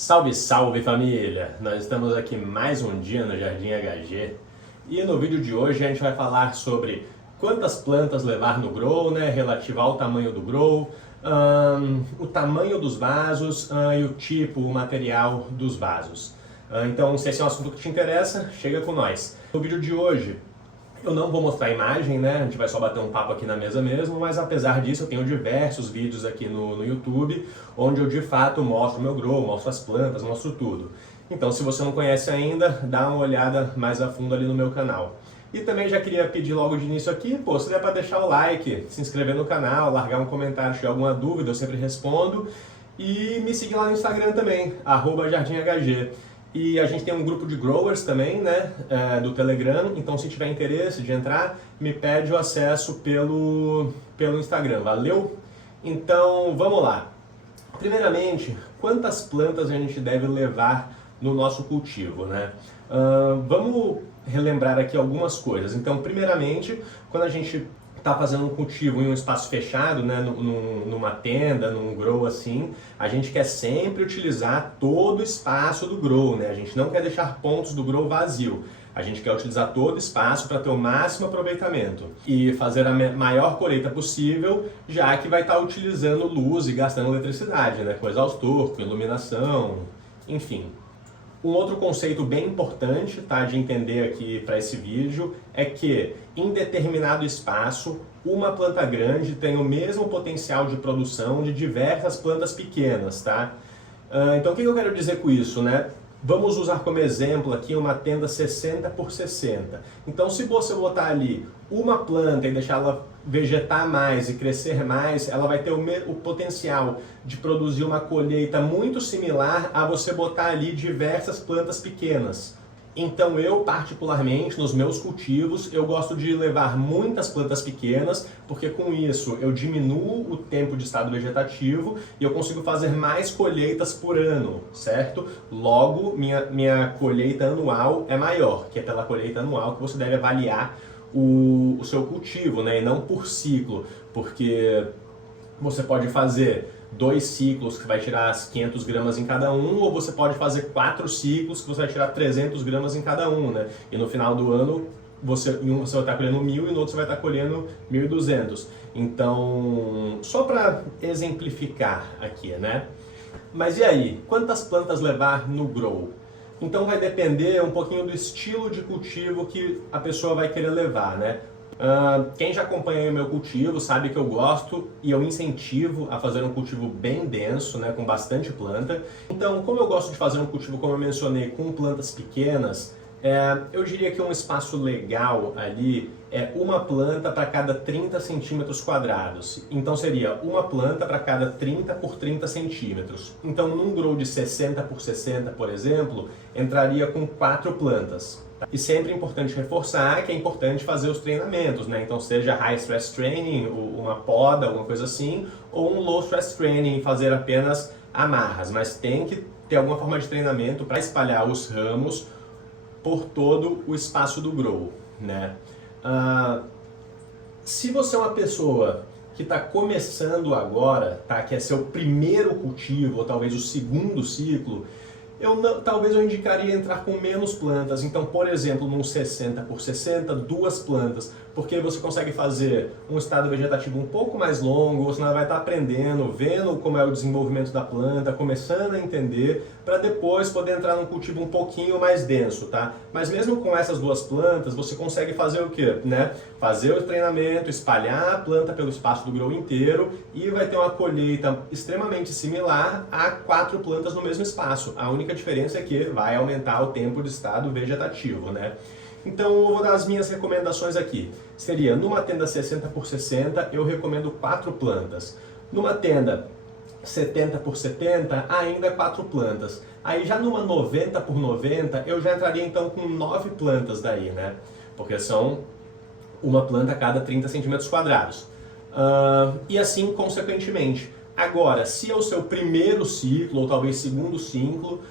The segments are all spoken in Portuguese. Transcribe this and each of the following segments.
Salve, salve família! Nós estamos aqui mais um dia no Jardim HG e no vídeo de hoje a gente vai falar sobre quantas plantas levar no grow, né, relativo ao tamanho do grow, o tamanho dos vasos e o tipo, o material dos vasos. Então, se esse é um assunto que te interessa, chega com nós. No vídeo de hoje eu não vou mostrar a imagem, né? A gente vai só bater um papo aqui na mesa mesmo, mas apesar disso eu tenho diversos vídeos aqui no YouTube, onde eu de fato mostro o meu grow, mostro as plantas, mostro tudo. Então se você não conhece ainda, dá uma olhada mais a fundo ali no meu canal. E também já queria pedir logo de início aqui, pô, se der para deixar o like, se inscrever no canal, largar um comentário se tiver alguma dúvida, eu sempre respondo. E me seguir lá no Instagram também, @JardimHG. E a gente tem um grupo de growers também, né, do Telegram, então se tiver interesse de entrar, me pede o acesso pelo Instagram, valeu? Então, vamos lá. Primeiramente, quantas plantas a gente deve levar no nosso cultivo, né? Vamos relembrar aqui algumas coisas. Então, primeiramente, quando a gente está fazendo um cultivo em um espaço fechado, né, numa tenda, num grow assim, a gente quer sempre utilizar todo o espaço do grow, né? A gente não quer deixar pontos do grow vazio. A gente quer utilizar todo o espaço para ter o máximo aproveitamento e fazer a maior colheita possível, já que vai estar utilizando luz e gastando eletricidade, né, com exaustor, com iluminação, enfim. Um outro conceito bem importante, tá, de entender aqui para esse vídeo é que em determinado espaço, uma planta grande tem o mesmo potencial de produção de diversas plantas pequenas, tá? Então o que eu quero dizer com isso, né? Vamos usar como exemplo aqui uma tenda 60 por 60. Então se você botar ali uma planta e deixá-la vegetar mais e crescer mais, ela vai ter o potencial de produzir uma colheita muito similar a você botar ali diversas plantas pequenas. Então eu, particularmente, nos meus cultivos, eu gosto de levar muitas plantas pequenas, porque com isso eu diminuo o tempo de estado vegetativo e eu consigo fazer mais colheitas por ano, certo? Logo, minha colheita anual é maior, que é pela colheita anual que você deve avaliar o seu cultivo, né? E não por ciclo, porque você pode fazer 2 ciclos que vai tirar as 500 gramas em cada um, ou você pode fazer 4 ciclos que você vai tirar 300 gramas em cada um, né? E no final do ano, em um você vai estar colhendo 1.000 e no outro você vai estar colhendo 1.200. Então, só para exemplificar aqui, né? Mas e aí, quantas plantas levar no grow? Então vai depender um pouquinho do estilo de cultivo que a pessoa vai querer levar, né? Quem já acompanha o meu cultivo sabe que eu gosto e eu incentivo a fazer um cultivo bem denso, né, com bastante planta. Então, como eu gosto de fazer um cultivo, como eu mencionei, com plantas pequenas, eu diria que um espaço legal ali é uma planta para cada 30 centímetros quadrados. Então seria uma planta para cada 30 por 30 centímetros. Então num grow de 60 por 60, por exemplo, entraria com 4 plantas. E sempre é importante reforçar que é importante fazer os treinamentos, né? Então seja high stress training, uma poda, alguma coisa assim, ou um low stress training, fazer apenas amarras. Mas tem que ter alguma forma de treinamento para espalhar os ramos por todo o espaço do grow, né? Se você é uma pessoa que está começando agora, tá? Que é seu primeiro cultivo, ou talvez o segundo ciclo, talvez eu indicaria entrar com menos plantas. Então, por exemplo, num 60 por 60, 2 plantas, porque você consegue fazer um estado vegetativo um pouco mais longo, você vai estar aprendendo, vendo como é o desenvolvimento da planta, começando a entender, para depois poder entrar num cultivo um pouquinho mais denso, tá? Mas mesmo com essas 2 plantas, você consegue fazer o quê, né? Fazer o treinamento, espalhar a planta pelo espaço do grow inteiro e vai ter uma colheita extremamente similar a 4 plantas no mesmo espaço. A única diferença é que vai aumentar o tempo de estado vegetativo, né? Então eu vou dar as minhas recomendações aqui. Seria, numa tenda 60 por 60, eu recomendo 4 plantas. Numa tenda 70 por 70, ainda 4 plantas. Aí já numa 90 por 90, eu já entraria então com 9 plantas daí, né? Porque são uma planta a cada 30 centímetros quadrados. E assim consequentemente. Agora, se é o seu primeiro ciclo, ou talvez segundo ciclo,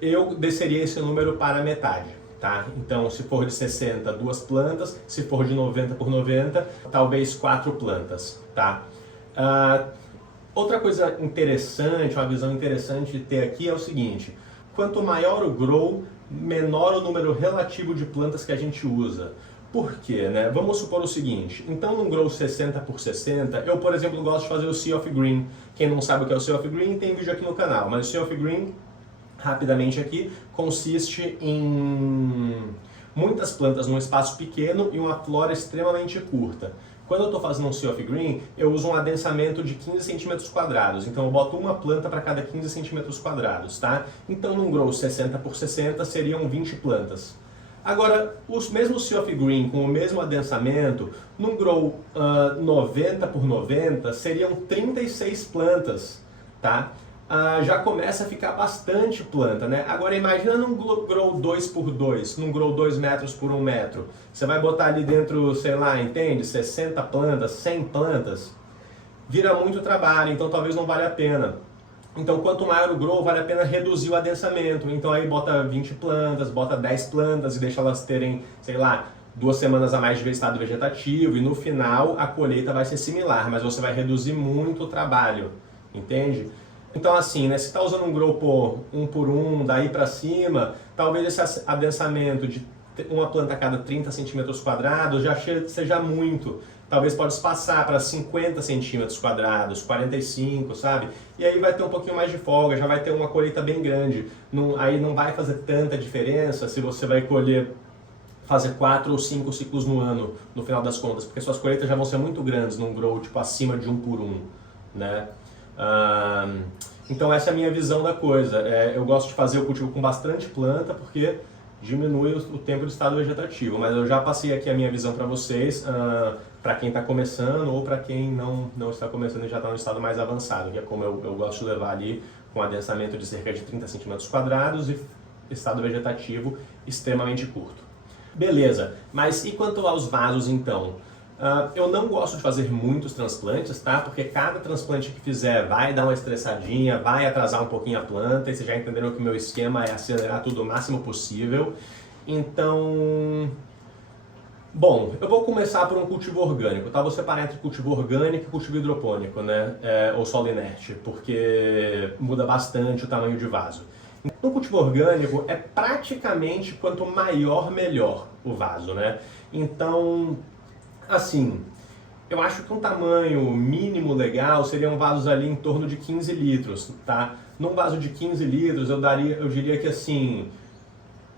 eu desceria esse número para a metade, tá? Então, se for de 60, 2 plantas, se for de 90 por 90, talvez 4 plantas, tá? Outra coisa interessante, uma visão interessante de ter aqui é o seguinte: quanto maior o grow, menor o número relativo de plantas que a gente usa. Por quê, né? Vamos supor o seguinte: então num grow 60 por 60, eu, por exemplo, gosto de fazer o Sea of Green. Quem não sabe o que é o Sea of Green, tem vídeo aqui no canal, mas o Sea of Green, rapidamente aqui, consiste em muitas plantas num espaço pequeno e uma flora extremamente curta. Quando eu estou fazendo um Sea of Green, eu uso um adensamento de 15 centímetros quadrados. Então eu boto uma planta para cada 15 centímetros quadrados, tá? Então num grow 60 por 60 seriam 20 plantas. Agora, os mesmos Sea of Green com o mesmo adensamento, num grow 90 por 90 seriam 36 plantas, tá? Já começa a ficar bastante planta, né? Agora imagina num grow 2 por 2, num grow 2 metros por 1 metro. Você vai botar ali dentro, sei lá, entende? 60 plantas, 100 plantas. Vira muito trabalho, então talvez não valha a pena. Então quanto maior o grow, vale a pena reduzir o adensamento. Então aí bota 20 plantas, bota 10 plantas e deixa elas terem, sei lá, 2 semanas a mais de estado vegetativo. E no final a colheita vai ser similar, mas você vai reduzir muito o trabalho, entende? Então assim, né, se está usando um grow por 1 por 1, daí para cima, talvez esse adensamento de uma planta a cada 30 centímetros quadrados já seja muito. Talvez pode passar para 50 centímetros quadrados, 45, sabe? E aí vai ter um pouquinho mais de folga, já vai ter uma colheita bem grande. Aí não vai fazer tanta diferença se você vai fazer 4 ou 5 ciclos no ano, no final das contas, porque suas colheitas já vão ser muito grandes num grow, tipo acima de 1 por 1, né? Então essa é a minha visão da coisa. Eu gosto de fazer o cultivo com bastante planta porque diminui o tempo de estado vegetativo, mas eu já passei aqui a minha visão para vocês, para quem está começando ou para quem não está começando e já está no estado mais avançado, que é como eu gosto de levar ali com adensamento de cerca de 30 centímetros quadrados e estado vegetativo extremamente curto. Beleza, mas e quanto aos vasos então? Eu não gosto de fazer muitos transplantes, tá? Porque cada transplante que fizer vai dar uma estressadinha, vai atrasar um pouquinho a planta, e vocês já entenderam que o meu esquema é acelerar tudo o máximo possível. Então, bom, eu vou começar por um cultivo orgânico, tá? Vou separar entre cultivo orgânico e cultivo hidropônico, né? Ou solo inerte, porque muda bastante o tamanho de vaso. No cultivo orgânico é praticamente quanto maior, melhor o vaso, né? Então, assim, eu acho que um tamanho mínimo legal seriam vasos ali em torno de 15 litros, tá? Num vaso de 15 litros eu diria que assim,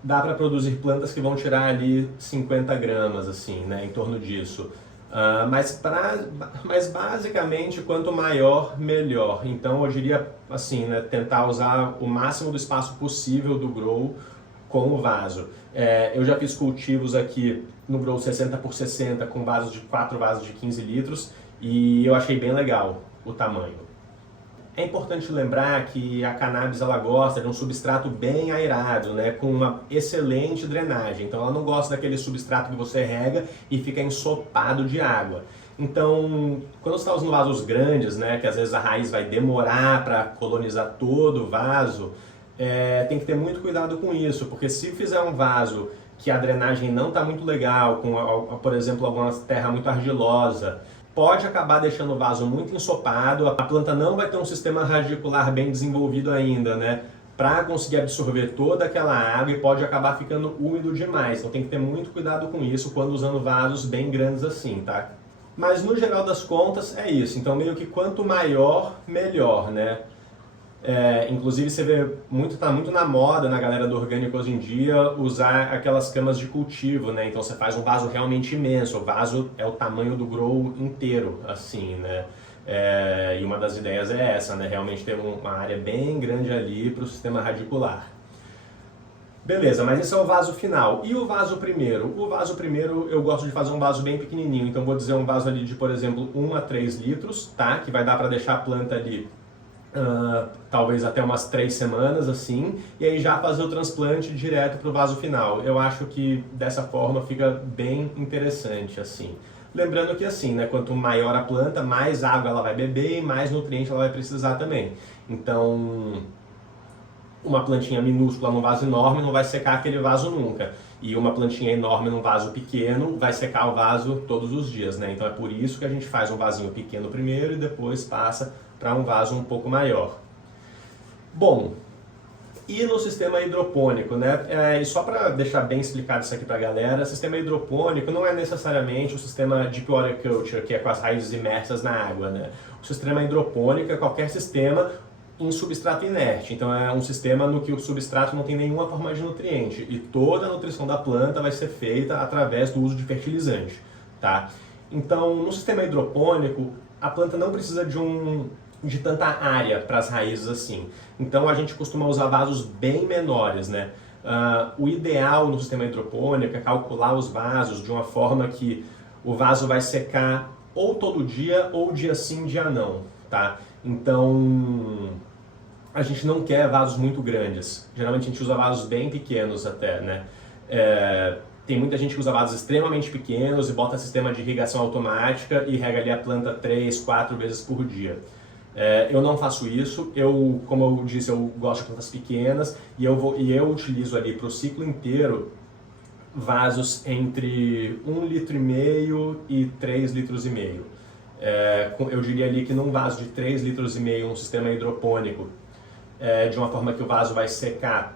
dá para produzir plantas que vão tirar ali 50 gramas, assim, né? Em torno disso. Mas basicamente, quanto maior, melhor. Então eu diria assim, né, tentar usar o máximo do espaço possível do grow com o vaso. Eu já fiz cultivos aqui no grow 60 por 60 com 4 vasos de 15 litros e eu achei bem legal o tamanho. É importante lembrar que a cannabis ela gosta de um substrato bem aerado, né, com uma excelente drenagem. Então ela não gosta daquele substrato que você rega e fica ensopado de água. Então, quando você está usando vasos grandes, né, que às vezes a raiz vai demorar para colonizar todo o vaso, tem que ter muito cuidado com isso, porque se fizer um vaso que a drenagem não está muito legal, com, por exemplo, alguma terra muito argilosa, pode acabar deixando o vaso muito ensopado, a planta não vai ter um sistema radicular bem desenvolvido ainda, né? Para conseguir absorver toda aquela água e pode acabar ficando úmido demais. Então tem que ter muito cuidado com isso quando usando vasos bem grandes assim, tá? Mas no geral das contas é isso. Então meio que quanto maior, melhor, né? Inclusive você vê tá muito na moda na galera do orgânico hoje em dia usar aquelas camas de cultivo, né? Então você faz um vaso realmente imenso, o vaso é o tamanho do grow inteiro, assim, né? E uma das ideias é essa, né? Realmente ter uma área bem grande ali para o sistema radicular. Beleza, mas esse é o vaso final. E o vaso primeiro? O vaso primeiro eu gosto de fazer um vaso bem pequenininho, então vou dizer um vaso ali de, por exemplo, 1 a 3 litros, tá? Que vai dar para deixar a planta ali talvez até umas 3 semanas, assim, e aí já fazer o transplante direto para o vaso final. Eu acho que dessa forma fica bem interessante, assim. Lembrando que assim, né, quanto maior a planta, mais água ela vai beber e mais nutriente ela vai precisar também. Então, uma plantinha minúscula num vaso enorme não vai secar aquele vaso nunca. E uma plantinha enorme num vaso pequeno vai secar o vaso todos os dias, né? Então é por isso que a gente faz um vasinho pequeno primeiro e depois passa para um vaso um pouco maior. Bom, e no sistema hidropônico, né? E só para deixar bem explicado isso aqui para a galera, sistema hidropônico não é necessariamente o sistema Deep Water Culture, que é com as raízes imersas na água, né? O sistema hidropônico é qualquer sistema em substrato inerte, então é um sistema no que o substrato não tem nenhuma forma de nutriente e toda a nutrição da planta vai ser feita através do uso de fertilizante, tá? Então, no sistema hidropônico, a planta não precisa de tanta área para as raízes assim. Então, a gente costuma usar vasos bem menores, né? O ideal no sistema hidropônico é calcular os vasos de uma forma que o vaso vai secar ou todo dia ou dia sim, dia não, tá? Então, a gente não quer vasos muito grandes. Geralmente a gente usa vasos bem pequenos até, né? Tem muita gente que usa vasos extremamente pequenos e bota sistema de irrigação automática e rega ali a planta 3, 4 vezes por dia. Eu não faço isso, como eu disse, eu gosto de plantas pequenas e eu utilizo ali para o ciclo inteiro vasos entre 1,5 litro e 3,5 litros. Eu diria ali que num vaso de 3,5 litros no sistema hidropônico, de uma forma que o vaso vai secar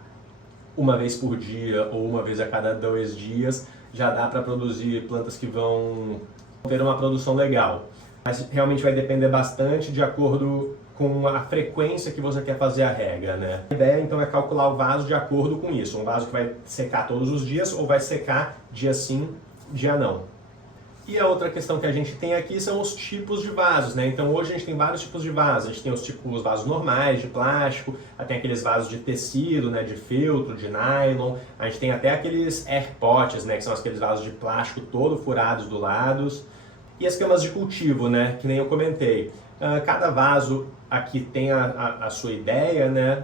uma vez por dia ou uma vez a cada 2 dias, já dá para produzir plantas que vão ter uma produção legal. Mas realmente vai depender bastante de acordo com a frequência que você quer fazer a rega, né? A ideia então é calcular o vaso de acordo com isso, um vaso que vai secar todos os dias ou vai secar dia sim, dia não. E a outra questão que a gente tem aqui são os tipos de vasos, né? Então hoje a gente tem vários tipos de vasos. A gente tem os vasos normais, de plástico, tem aqueles vasos de tecido, né? De feltro, de nylon. A gente tem até aqueles air pots, né? Que são aqueles vasos de plástico todo furados do lado. E as camas de cultivo, né? Que nem eu comentei. Cada vaso aqui tem a sua ideia, né?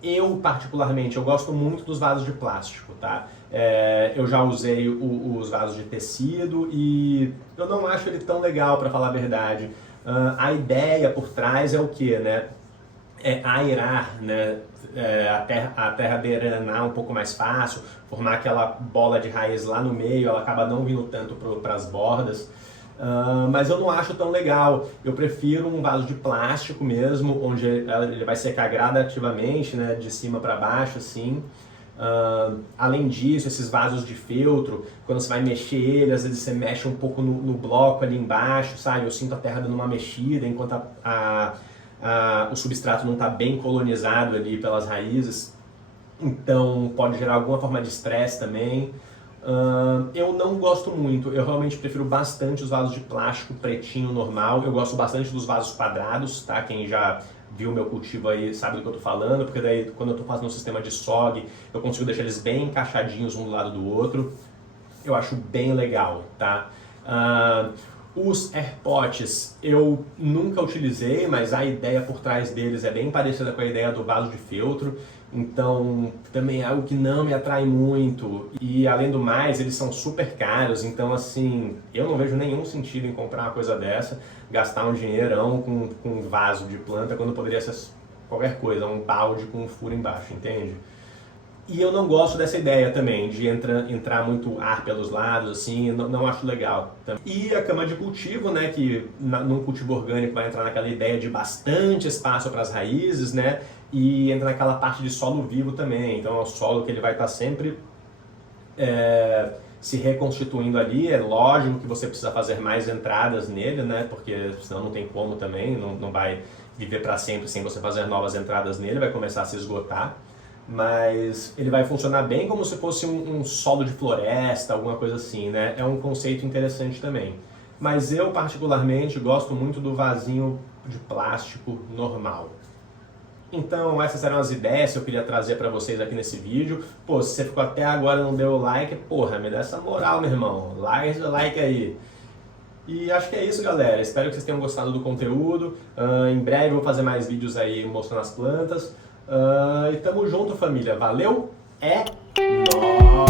Eu particularmente, eu gosto muito dos vasos de plástico, tá? Eu já usei os vasos de tecido e eu não acho ele tão legal, para falar a verdade. A ideia por trás é o que, né? É aerar, né? A terra drenar um pouco mais fácil, formar aquela bola de raiz lá no meio, ela acaba não vindo tanto para as bordas. Mas eu não acho tão legal. Eu prefiro um vaso de plástico mesmo, onde ele vai secar gradativamente, né? De cima para baixo, assim. Além disso, esses vasos de feltro, quando você vai mexer ele, às vezes você mexe um pouco no bloco ali embaixo, sabe? Eu sinto a terra dando uma mexida enquanto o substrato não está bem colonizado ali pelas raízes, então pode gerar alguma forma de estresse também. Eu não gosto muito, eu realmente prefiro bastante os vasos de plástico pretinho normal. Eu gosto bastante dos vasos quadrados, tá? Quem já viu meu cultivo aí sabe do que eu tô falando, porque daí quando eu tô fazendo um sistema de SOG, eu consigo deixar eles bem encaixadinhos um do lado do outro. Eu acho bem legal, tá? Os airpots eu nunca utilizei, mas a ideia por trás deles é bem parecida com a ideia do vaso de feltro, então também é algo que não me atrai muito. E além do mais, eles são super caros, então assim, eu não vejo nenhum sentido em comprar uma coisa dessa, gastar um dinheirão com um vaso de planta quando poderia ser qualquer coisa, um balde com um furo embaixo, entende? E eu não gosto dessa ideia também, de entrar muito ar pelos lados, assim, não acho legal. E a cama de cultivo, né, que num cultivo orgânico vai entrar naquela ideia de bastante espaço para as raízes, né, e entra naquela parte de solo vivo também. Então é um solo que ele vai estar sempre se reconstituindo ali. É lógico que você precisa fazer mais entradas nele, né, porque senão não tem como também, não vai viver para sempre sem você fazer novas entradas nele, vai começar a se esgotar. Mas ele vai funcionar bem como se fosse um solo de floresta, alguma coisa assim, né? É um conceito interessante também. Mas eu particularmente gosto muito do vasinho de plástico normal. Então essas eram as ideias que eu queria trazer para vocês aqui nesse vídeo. Pô, se você ficou até agora e não deu o like, porra, me dá essa moral, meu irmão. Larga esse like aí. E acho que é isso, galera. Espero que vocês tenham gostado do conteúdo. Em breve eu vou fazer mais vídeos aí mostrando as plantas. E tamo junto, família. Valeu? É nóis!